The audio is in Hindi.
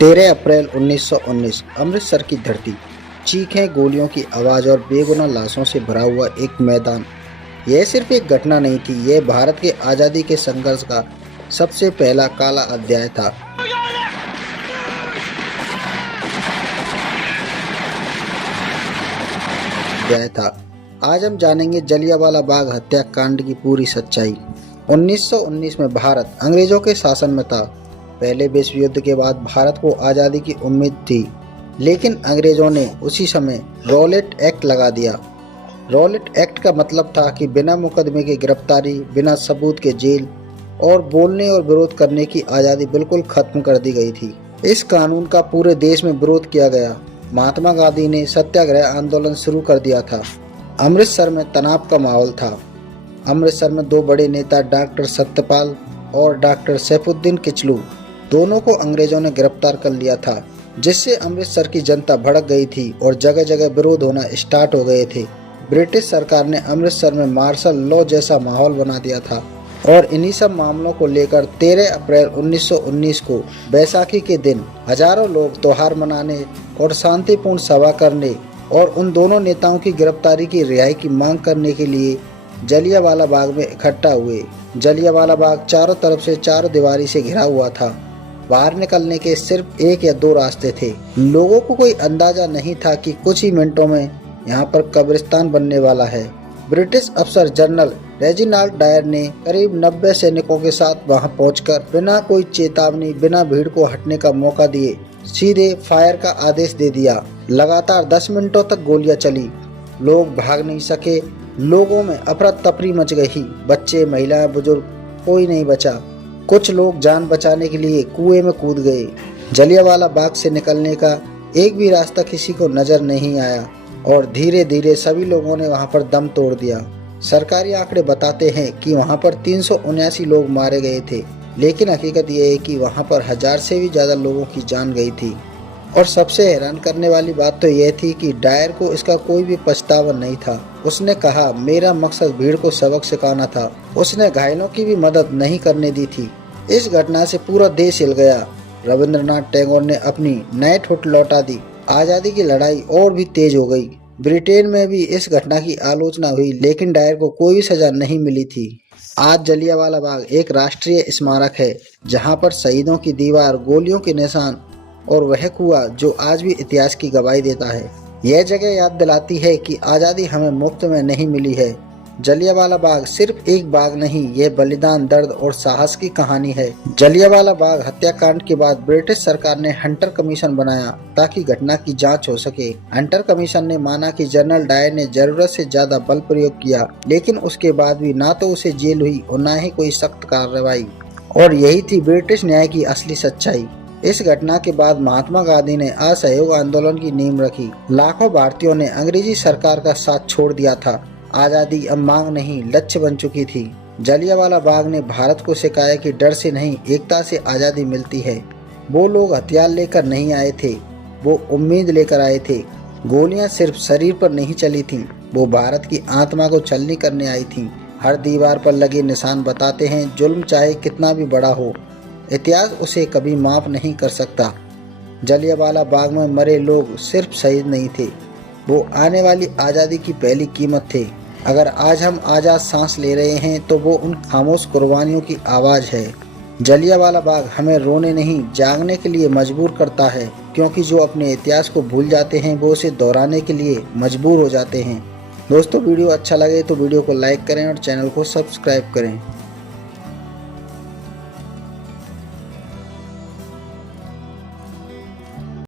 13 अप्रैल 1919 अमृतसर की धरती, चीखें, गोलियों की आवाज़ और बेगुनाह लाशों से भरा हुआ एक मैदान। यह सिर्फ एक घटना नहीं थी, यह भारत के आज़ादी के संघर्ष का सबसे पहला काला अध्याय था। आज हम जानेंगे जलियांवाला बाग हत्याकांड की पूरी सच्चाई। 1919 में भारत अंग्रेजों के शासन में था। पहले विश्व युद्ध के बाद भारत को आज़ादी की उम्मीद थी, लेकिन अंग्रेजों ने उसी समय रॉलेट एक्ट लगा दिया। रॉलेट एक्ट का मतलब था कि बिना मुकदमे की गिरफ्तारी, बिना सबूत के जेल और बोलने और विरोध करने की आज़ादी बिल्कुल खत्म कर दी गई थी। इस कानून का पूरे देश में विरोध किया गया। महात्मा गांधी ने सत्याग्रह आंदोलन शुरू कर दिया था। अमृतसर में तनाव का माहौल था। अमृतसर में दो बड़े नेता डॉक्टर सत्यपाल और डॉक्टर सैफुद्दीन किचलू, दोनों को अंग्रेजों ने गिरफ्तार कर लिया था, जिससे अमृतसर की जनता भड़क गई थी और जगह जगह विरोध होना स्टार्ट हो गए थे। ब्रिटिश सरकार ने अमृतसर में मार्शल लॉ जैसा माहौल बना दिया था और इन्हीं सब मामलों को लेकर 13 अप्रैल 1919 को बैसाखी के दिन हजारों लोग त्योहार मनाने और शांतिपूर्ण सभा करने और उन दोनों नेताओं की गिरफ्तारी की रिहाई की मांग करने के लिए जलियांवाला बाग में इकट्ठा हुए। जलियांवाला बाग चारों तरफ से चार दीवारी से घिरा हुआ था। बाहर निकलने के सिर्फ एक या दो रास्ते थे। लोगों को कोई अंदाजा नहीं था कि कुछ ही मिनटों में यहाँ पर कब्रिस्तान बनने वाला है। ब्रिटिश अफसर जनरल रेजिनाल्ड डायर ने करीब 90 सैनिकों के साथ वहां पहुंचकर बिना कोई चेतावनी, बिना भीड़ को हटने का मौका दिए सीधे फायर का आदेश दे दिया। लगातार 10 मिनटों तक गोलियां चली। लोग भाग नहीं सके। लोगों में अफरा तफरी मच गई। बच्चे, महिलाएं, बुजुर्ग, कोई नहीं बचा। कुछ लोग जान बचाने के लिए कुएं में कूद गए। जलियांवाला बाग से निकलने का एक भी रास्ता किसी को नजर नहीं आया और धीरे धीरे सभी लोगों ने वहां पर दम तोड़ दिया। सरकारी आंकड़े बताते हैं कि वहां पर 379 लोग मारे गए थे, लेकिन हकीकत यह है कि वहां पर 1000 से भी ज्यादा लोगों की जान गई थी। और सबसे हैरान करने वाली बात तो यह थी कि डायर को इसका कोई भी पछतावा नहीं था। उसने कहा, मेरा मकसद भीड़ को सबक सिखाना था। उसने घायलों की भी मदद नहीं करने दी थी। इस घटना से पूरा देश हिल गया। रविंद्रनाथ टैगोर ने अपनी नाइटहुड लौटा दी। आज़ादी की लड़ाई और भी तेज हो गई। ब्रिटेन में भी इस घटना की आलोचना हुई, लेकिन डायर को कोई भी सजा नहीं मिली थी। आज जलियांवाला बाग एक राष्ट्रीय स्मारक है, जहां पर शहीदों की दीवार, गोलियों के निशान और वह कुआं जो आज भी इतिहास की गवाही देता है। यह जगह याद दिलाती है कि आज़ादी हमें मुफ्त में नहीं मिली है। जलियांवाला बाग सिर्फ एक बाग नहीं, यह बलिदान, दर्द और साहस की कहानी है। जलियांवाला बाग हत्याकांड के बाद ब्रिटिश सरकार ने हंटर कमीशन बनाया ताकि घटना की जांच हो सके। हंटर कमीशन ने माना कि जनरल डायर ने जरूरत से ज्यादा बल प्रयोग किया, लेकिन उसके बाद भी ना तो उसे जेल हुई और न ही कोई सख्त कार्रवाई। और यही थी ब्रिटिश न्याय की असली सच्चाई। इस घटना के बाद महात्मा गांधी ने असहयोग आंदोलन की नींव रखी। लाखों भारतीयों ने अंग्रेजी सरकार का साथ छोड़ दिया था। आज़ादी अब मांग नहीं, लक्ष्य बन चुकी थी। जलियांवाला बाग ने भारत को सिखाया कि डर से नहीं, एकता से आज़ादी मिलती है। वो लोग हथियार लेकर नहीं आए थे, वो उम्मीद लेकर आए थे। गोलियां सिर्फ शरीर पर नहीं चली थीं, वो भारत की आत्मा को छलनी करने आई थीं। हर दीवार पर लगे निशान बताते हैं, जुल्म चाहे कितना भी बड़ा हो, इतिहास उसे कभी माफ नहीं कर सकता। जलियांवाला बाग में मरे लोग सिर्फ शहीद नहीं थे, वो आने वाली आज़ादी की पहली कीमत थे। अगर आज हम आज़ाद सांस ले रहे हैं तो वो उन खामोश कुर्बानियों की आवाज़ है। जलियांवाला बाग हमें रोने नहीं, जागने के लिए मजबूर करता है, क्योंकि जो अपने इतिहास को भूल जाते हैं वो उसे दोहराने के लिए मजबूर हो जाते हैं। दोस्तों, वीडियो अच्छा लगे तो वीडियो को लाइक करें और चैनल को सब्सक्राइब करें।